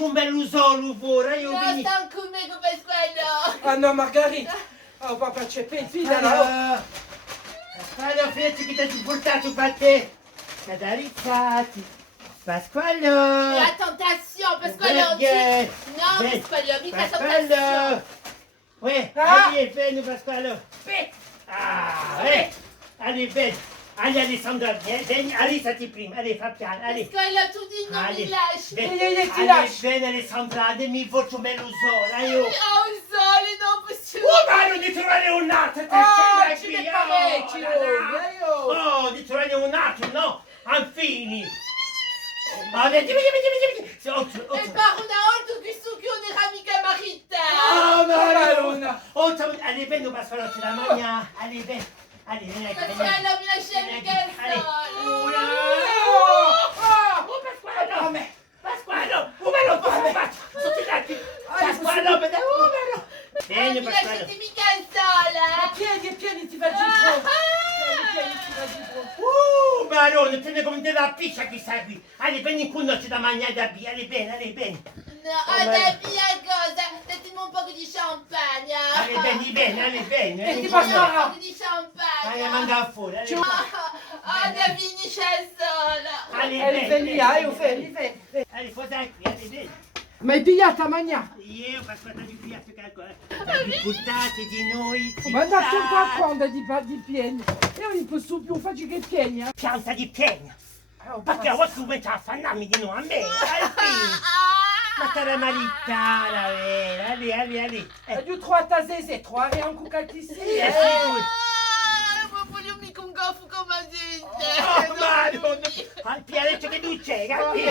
c'è un bell'usolo fuori, io Non vini. sta con me come quello. Ah no, Margherita! Oh, papà, c'è figlia là! Pasquale, fece che ti ha portato per te. Cadarizzati. Pasquale. La tentation, parce que là, on dit... Viens. Non, Viens. parce que là, mica tentation. Pasquale. Ouais, Ah. allez, viens, Pasquale. Ah, ouais. Allez, viens. Allez, Alessandra, vieni. Alissati prima. Allez, fa piano, allez. Parce que là, tu dis non, Allez, mi lasci. vieni. Vieni, ti Allez, lascio. vieni, Alessandra, dammi il voce bell'usolo, io. Oh, sole, non posso... Oh, ma non di trovare un altro, Oh, ce n'è parecchi, oh, di trovare un altro, no? Anfini. Ma vedi. E par una volta che su chiude amica Marita. Oh, Marona. Oh, allez, vieni, Pasquale, c'è la magna. Allez, vieni. Allez, vieni. Parce que là, mi lasci amica Allez. sole. Oh, Pasquale. Pasquale, come lo posso fare? Sotto i lati. Pasquale, bello. Vieni, Mi Pasquale. lasciate mica sola. Piedi, ti va giù troppo! Piedi, ti va giù troppo! Barone, te ne come della piccia che sai qui. Allez, vieni con noi da mangiare da via. Allez, bene. No, ada mia cosa. Datemi un po' di champagne. Allez, bene. E ti Un basta! po' di champagne. Allez, mangia fuori. Allez, Ada finisce sola. allez, Vieni, vieni! Allez, fos'è qui? Allez, vieni. Ma hai pigliata magna? Io, Pasquale, di qui a qualcosa. Di buttate di noi. Ma andate un po' a quando di pieni? Io non posso più, faccio che pieni! Pianta di piegna. Perché ora tu vuoi affannarmi di nuovo a me? Ma cara maritana, allez. Io trovo ta zese, trovi un cuccato ici! Ma voglio mi congoffo come gente. Oh, Madonna! Al pianeta che tu c'è, capi?